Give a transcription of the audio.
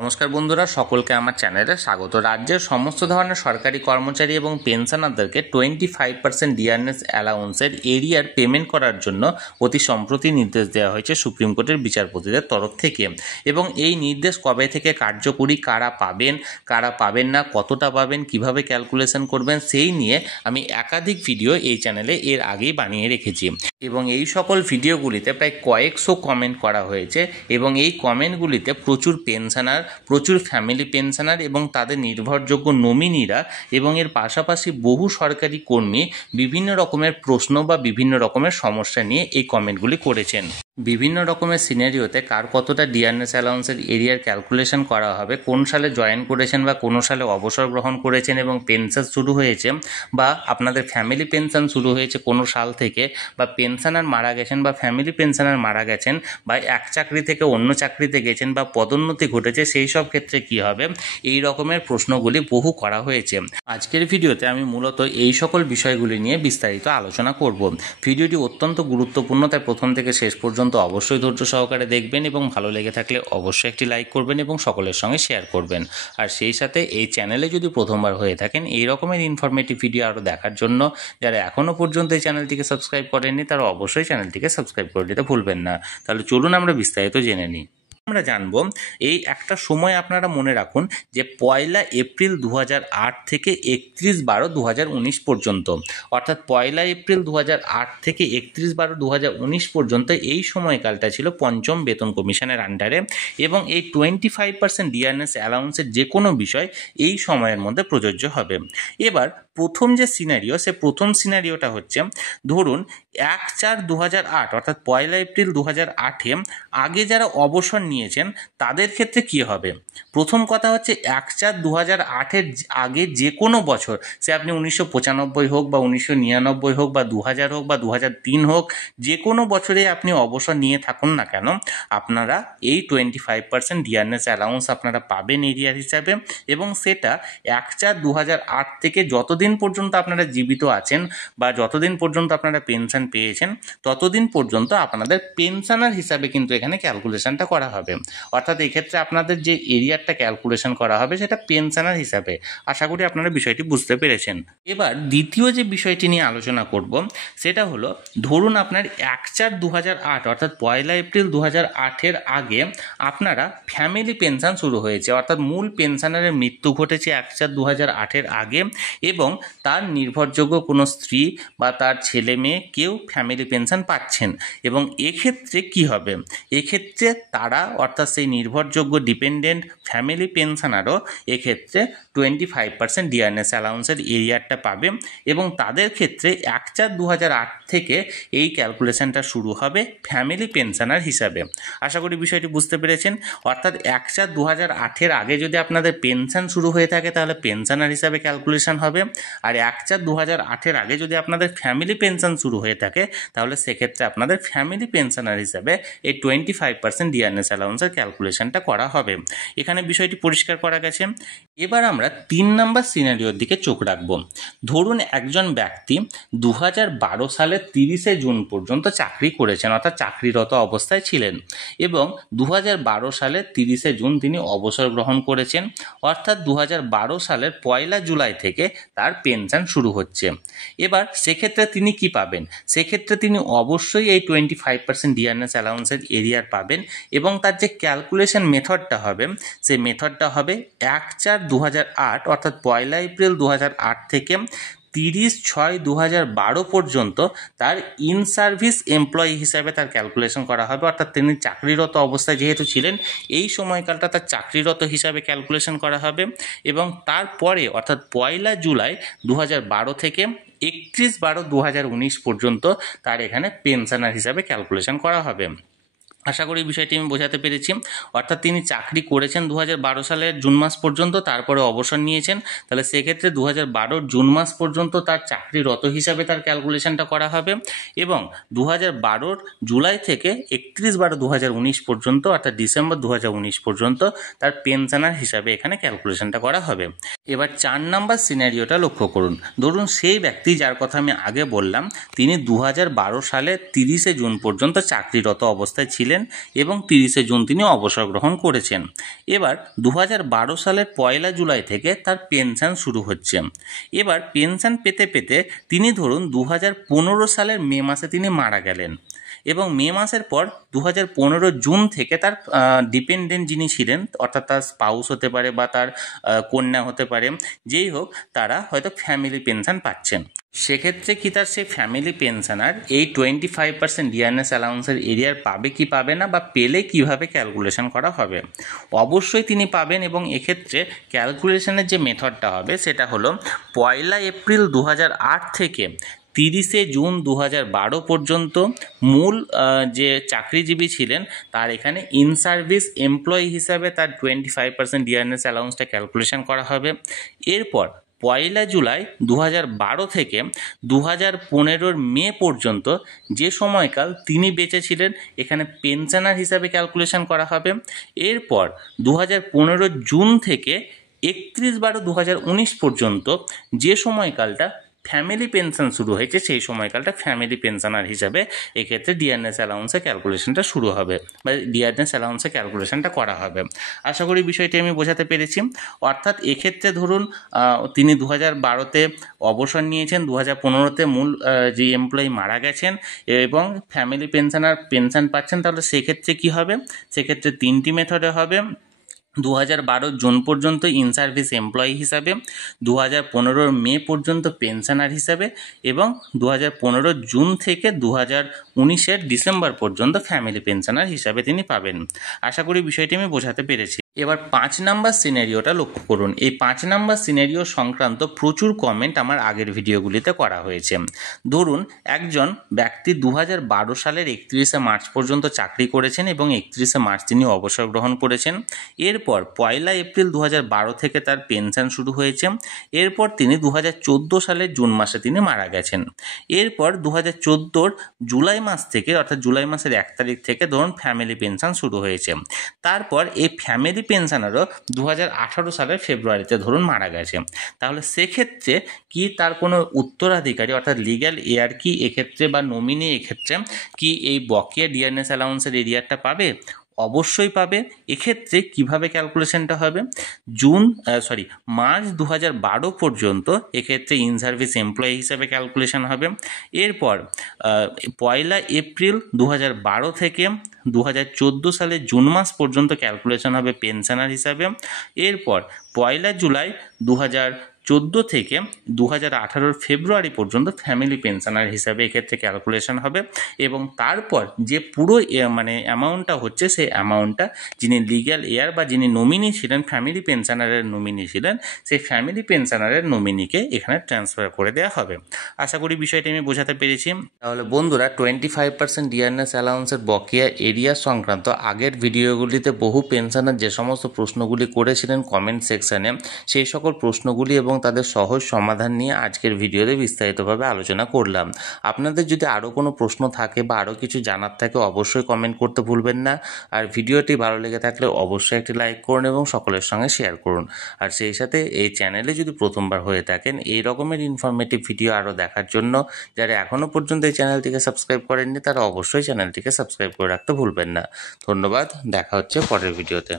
নমস্কার বন্ধুরা, সকলকে আমার চ্যানেলে স্বাগত। রাজ্যের সমস্ত ধরনের সরকারি কর্মচারী এবং পেনশনারদেরকে 25% ডিআরএস অ্যালাউন্সের এরিয়ার পেমেন্ট করার জন্য অতি সম্প্রতি নির্দেশ দেওয়া হয়েছে সুপ্রিম কোর্টের বিচারপতিদের তরফ থেকে। এবং এই নির্দেশ কবে থেকে কার্যকরী, কারা পাবেন না, কতটা পাবেন, কিভাবে ক্যালকুলেশন করবেন, সেই নিয়ে আমি একাধিক ভিডিও এই চ্যানেলে এর আগেই বানিয়ে রেখেছি। এবং এই সকল ভিডিওগুলিতে প্রায় কয়েকশো কমেন্ট করা হয়েছে এবং এই কমেন্টগুলিতে প্রচুর পেনশনার, প্রচুর ফ্যামিলি পেনশনার এবং তাদের নির্ভরযোগ্য নমিনিরা এবং এর পাশাপাশি বহু সরকারি কর্মী বিভিন্ন রকমের প্রশ্ন বা বিভিন্ন রকমের সমস্যা নিয়ে এই কমেন্টগুলি করেছেন। বিভিন্ন রকমের সিনারিওতে কার কতটা ডিআরএস অ্যালাউন্সের এরিয়ার ক্যালকুলেশন করা হবে, কোন সালে জয়েন করেছেন বা কোন সালে অবসর গ্রহণ করেছেন এবং পেনশন শুরু হয়েছে বা আপনাদের ফ্যামিলি পেনশন শুরু হয়েছে কোনো সাল থেকে, বা পেনশনার মারা গেছেন বা ফ্যামিলি পেনশনার মারা গেছেন বা এক চাকরি থেকে অন্য চাকরিতে গেছেন বা পদোন্নতি ঘটেছে, সেই সব ক্ষেত্রে কি হবে, এই রকমের প্রশ্নগুলি বহু করা হয়েছে। আজকের ভিডিওতে আমি মূলত এই সকল বিষয়গুলি নিয়ে বিস্তারিত আলোচনা করব। ভিডিওটি অত্যন্ত গুরুত্বপূর্ণ, তাই প্রথম থেকে শেষ পর্যন্ত অবশ্যই ধৈর্য সহকারে দেখবেন এবং ভালো লেগে থাকলে অবশ্যই একটি লাইক করবেন এবং সকলের সঙ্গে শেয়ার করবেন। আর সেই সাথে এই চ্যানেলে যদি প্রথমবার হয়ে থাকেন এই রকমের ইনফরমেটিভ ভিডিও আরও দেখার জন্য যারা এখনও পর্যন্ত এই চ্যানেলটিকে সাবস্ক্রাইব করেননি তারা অবশ্যই চ্যানেলটিকে সাবস্ক্রাইব করে দিতে ভুলবেন না। তাহলে চলুন আমরা বিস্তারিত জেনে নিই। আমরা জানব এই একটা সময় আপনারা মনে রাখুন যে 1 এপ্রিল 2008 থেকে 31/12/2019 পর্যন্ত, অর্থাৎ 1 এপ্রিল 2008 থেকে 31/12/2019 পর্যন্ত এই সময়কালটা ছিল পঞ্চম বেতন কমিশনের আন্ডারে এবং এই 25% ডিআরএস অ্যালাউন্সের যে কোনো বিষয় এই সময়ের মধ্যে প্রযোজ্য হবে। এবার প্রথম যে সিনারিও, সে প্রথম সিনারিওটা হচ্ছে, ধরুন 1/4/2008 অর্থাৎ 1 এপ্রিল 2008-এ আগে যারা অবসর নিয়েছেন তাদের ক্ষেত্রে কি হবে। প্রথম কথা হচ্ছে 1/4/2008-এর আগে যে কোনো বছর, সে আপনি 1995 হোক বা 1999 হোক বা 2000 হোক বা 2003 হোক, যে কোনো বছরে আপনি অবসর নিয়ে থাকুন না কেন, আপনারা এই 25% ডিআরএস অ্যালাউন্স আপনারা পাবেন এরিয়ার হিসাবে। এবং সেটা 1/4/2008 থেকে যতদিন পর্যন্ত আপনারা জীবিত আছেন বা যতদিন পর্যন্ত আপনারা পেনশন পেয়েছেন ততদিন পর্যন্ত আপনাদের পেনশনার হিসাবে কিন্তু এখানে ক্যালকুলেশনটা করা হবে। অর্থাৎ এক্ষেত্রে আপনাদের যে এরিয়ারটা ক্যালকুলেশন করা হবে সেটা পেনশনার হিসাবে। আশা করি আপনারা বিষয়টি বুঝতে পেরেছেন। এবার দ্বিতীয় যে বিষয়টি নিয়ে আলোচনা করব সেটা হলো, ধরুন আপনার 1/4/2008 অর্থাৎ 1 এপ্রিল 2008-এর আগে আপনারা ফ্যামিলি পেনশন শুরু হয়েছে, অর্থাৎ মূল পেনশনারের মৃত্যু ঘটেছে 1/4/2008-এর আগে এবং তার নির্ভরযোগ্য কোনো স্ত্রী বা তার ছেলে মেয়ে কেউ ফ্যামিলি পেনশন পাচ্ছেন। এবং এক্ষেত্রে কি হবে, এক্ষেত্রে তারা অর্থাৎ সেই নির্ভরযোগ্য ডিপেন্ডেন্ট ফ্যামিলি পেনশনারও এক্ষেত্রে 25% ডিআরএস অ্যালাউন্সের এরিয়ারটা পাবে এবং তাদের ক্ষেত্রে 1/4/2008 থেকে এই ক্যালকুলেশনটা শুরু হবে ফ্যামিলি পেনশনার হিসাবে। আশা করি বিষয়টি বুঝতে পেরেছেন। অর্থাৎ 1/4/2008-এর আগে যদি আপনাদের পেনশন শুরু হয়ে থাকে তাহলে পেনশনার হিসাবে ক্যালকুলেশন হবে, আর 1/4/2008-এর আগে যদি আপনাদের ফ্যামিলি পেনশন শুরু হয়ে থাকে তাহলে সেক্ষেত্রে আপনাদের ফ্যামিলি পেনশনার হিসাবে এই 25% ডিআরএস অ্যালাউন্সের ক্যালকুলেশনটা করা হবে। এখানে বিষয়টি পরিষ্কার করা গেছে। এবার আমরা 3 নম্বর সিনারিওর দিকে চোখ রাখব। ধরুন একজন ব্যক্তি 2012 সালের 30 জুন পর্যন্ত চাকরি করেছেন, অর্থাৎ চাকরিরত অবস্থায় ছিলেন এবং 2012 সালের 30 জুন তিনি অবসর গ্রহণ করেছেন, অর্থাৎ 2012 সালের 1 জুলাই থেকে তার পেনশন শুরু হচ্ছে। এবার সেক্ষেত্রে তিনি কি পাবেন, সেক্ষেত্রে তিনি অবশ্যই এই 25% ডিআরএস অ্যালাউন্সের এরিয়ার পাবেন এবং তার যে ক্যালকুলেশন মেথডটা হবে সেই মেথডটা হবে 1/4/2008 অর্থাৎ 1 এপ্রিল 2008 থেকে 30/6/2012 পর্যন্ত তার ইন সার্ভিস এমপ্লয়ি হিসাবে তার ক্যালকুলেশন করা হবে। অর্থাৎ তিনি চাকরিরত অবস্থায় যেহেতু ছিলেন এই সময়কালটা তার চাকরিরত হিসাবে ক্যালকুলেশন করা হবে এবং তারপরে অর্থাৎ 1 জুলাই 2012 থেকে 31/12/2019 পর্যন্ত তার এখানে পেনশনার হিসাবে ক্যালকুলেশন করা হবে। আশা করি বিষয়টি আমি বোঝাতে পেরেছি। অর্থাৎ তিনি চাকরি করেছেন 2012 সালের জুন মাস পর্যন্ত, তারপরে অবসর নিয়েছেন, তাহলে সেক্ষেত্রে 2012 জুন মাস পর্যন্ত তার চাকরিরত হিসাবে তার ক্যালকুলেশনটা করা হবে এবং 2012 জুলাই থেকে 31/12/2019 পর্যন্ত অর্থাৎ ডিসেম্বর 2019 পর্যন্ত তার পেনশনার হিসাবে এখানে ক্যালকুলেশনটা করা হবে। এবার 4 নম্বর সিনারিওটা লক্ষ্য করুন। ধরুন সেই ব্যক্তি যার কথা আমি আগে বললাম তিনি 2012 সালে 30 জুন পর্যন্ত চাকরিরত অবস্থায় ছিলেন ছিলেন এবং 30শে জুন তিনি অবসর গ্রহণ করেছেন। এবার 2012 সালের 1 জুলাই থেকে তার পেনশন শুরু হচ্ছে। এবার পেনশন পেতে পেতে তিনি ধরুন 2015 সালের মে মাসে তিনি মারা গেলেন এবং মে মাসের পর 2015 জুন থেকে তার ডিপেন্ডেন্ট যিনি ছিলেন, অর্থাৎ তার স্পাউস হতে পারে বা তার কন্যা হতে পারে, যেই হোক, তারা হয়তো ফ্যামিলি পেনশন পাচ্ছেন। সেক্ষেত্রে কি তার সেই ফ্যামিলি পেনশনার এই 25% ডিয়ারনেস অ্যালাউন্সের এরিয়ার পাবে কি পাবে না, বা পেলে কিভাবে ক্যালকুলেশন করা হবে? অবশ্যই তিনি পাবেন এবং এক্ষেত্রে ক্যালকুলেশনের যে মেথডটা হবে সেটা হলো 1 এপ্রিল 2008 থেকে 30শে জুন 2012 পর্যন্ত মূল যে চাকরিজীবী ছিলেন তার এখানে ইন সার্ভিস এমপ্লয়ি হিসাবে তার 25% ডিয়ারনেস অ্যালাউন্সটা ক্যালকুলেশন করা হবে। এরপর 1 জুলাই 2012 থেকে 2015 মে পর্যন্ত যে সময়কাল তিনি বেঁচে ছিলেন এখানে পেনশনার হিসাবে ক্যালকুলেশন করা হবে। এরপর 2015 জুন থেকে 31/12/2019 পর্যন্ত যে সময়কালটা ফ্যামিলি পেনশন শুরু হয়েছে সেই সময়কালটা ফ্যামিলি পেনশনার হিসাবে এক্ষেত্রে ডিয়ারনেস অ্যালাউন্সের ক্যালকুলেশনটা শুরু হবে বা ডিয়ারনেস অ্যালাউন্সের ক্যালকুলেশনটা করা হবে। আশা করি বিষয়টি আমি বোঝাতে পেরেছি। অর্থাৎ এক্ষেত্রে ধরুন তিনি 2012-তে অবসর নিয়েছেন, 2015-তে মূল যে এমপ্লয়ি মারা গেছেন এবং ফ্যামিলি পেনশনার পেনশন পাচ্ছেন, তাহলে সেক্ষেত্রে কি হবে? সেক্ষেত্রে 3টি মেথডে হবে। 2012 জুন পর্যন্ত ইন সার্ভিস এমপ্লয়ি হিসাবে, 2015 মে পর্যন্ত পেনশনার হিসাবে এবং 2015 জুন থেকে 2019 ডিসেম্বর পর্যন্ত ফ্যামিলি পেনশনার হিসাবে তিনি পাবেন। আশা করি বিষয়টি আমি বোঝাতে পেরেছি। এবার 5 নম্বর সিনারিওটা লক্ষ্য করুন। এই 5 নম্বর সিনারিও সংক্রান্ত প্রচুর কমেন্ট আমার আগের ভিডিওগুলিতে করা হয়েছে। ধরুন একজন ব্যক্তি 2012 সালের 31শে মার্চ পর্যন্ত চাকরি করেছেন এবং 31শে মার্চ তিনি অবসর গ্রহণ করেছেন। এরপর 1 এপ্রিল 2012 থেকে তার পেনশন শুরু হয়েছে। এরপর তিনি 2014 সালের জুন মাসে তিনি মারা গেছেন। এরপর 2014 জুলাই মাস থেকে, অর্থাৎ জুলাই মাসের 1 তারিখ থেকে ধরুন ফ্যামিলি পেনশন শুরু হয়েছে। তারপর এই ফ্যামিলি পেনশনারও 2018 সালের ফেব্রুয়ারিতে ধরুন মারা গেছে। তাহলে সেক্ষেত্রে কি তার কোনো উত্তরাধিকারী অর্থাৎ লিগ্যাল হেয়ার কি এক্ষেত্রে বা নমিনি এক্ষেত্রে কি এই বকেয়া ডিয়ারনেস অ্যালাউন্সের এরিয়ারটা পাবে? অবশ্যই পাবে। এক্ষেত্রে কিভাবে ক্যালকুলেশনটা হবে? মার্চ 2012 পর্যন্ত এক্ষেত্রে ইন সার্ভিস এমপ্লয়ি হিসাবে ক্যালকুলেশন হবে। এরপর 1 এপ্রিল 2012 থেকে 2014 সালের জুন মাস পর্যন্ত ক্যালকুলেশন হবে পেনশনার হিসাবে। এরপর 1 জুলাই 2014 থেকে 2018 ফেব্রুয়ারি পর্যন্ত ফ্যামিলি পেনশনার হিসাবে এক্ষেত্রে ক্যালকুলেশন হবে এবং তারপর যে পুরো অ্যামাউন্টটা হচ্ছে সেই অ্যামাউন্টটা যিনি লিগ্যাল হেয়ার বা যিনি নমিনি ছিলেন, ফ্যামিলি পেনশনারের নমিনি ছিলেন, সেই ফ্যামিলি পেনশনারের নমিনিকে এখানে ট্রান্সফার করে দেওয়া হবে। আশা করি বিষয়টি আমি বোঝাতে পেরেছি। তাহলে বন্ধুরা 25% ডিয়ারনেস অ্যালাউন্সের বকেয়া এরিয়া সংক্রান্ত আগের ভিডিওগুলিতে বহু পেনশনার যে সমস্ত প্রশ্নগুলি করেছিলেন কমেন্ট সেকশানে, সেই সকল প্রশ্নগুলি এবং তাদের সহজ সমাধান নিয়ে আজকের ভিডিওতে বিস্তারিতভাবে আলোচনা করলাম। আপনাদের যদি আরও কোনো প্রশ্ন থাকে বা আরও কিছু জানার থাকে অবশ্যই কমেন্ট করতে ভুলবেন না। আর ভিডিওটি ভালো লেগে থাকলে অবশ্যই একটি লাইক করুন এবং সকলের সঙ্গে শেয়ার করুন। আর সেই সাথে এই চ্যানেলে যদি প্রথমবার হয়ে থাকেন এই রকমের ইনফরমেটিভ ভিডিও আরও দেখার জন্য যারা এখনও পর্যন্ত এই চ্যানেলটিকে সাবস্ক্রাইব করেননি তারা অবশ্যই চ্যানেলটিকে সাবস্ক্রাইব করে রাখতে ভুলবেন না। ধন্যবাদ, দেখা হচ্ছে পরের ভিডিওতে।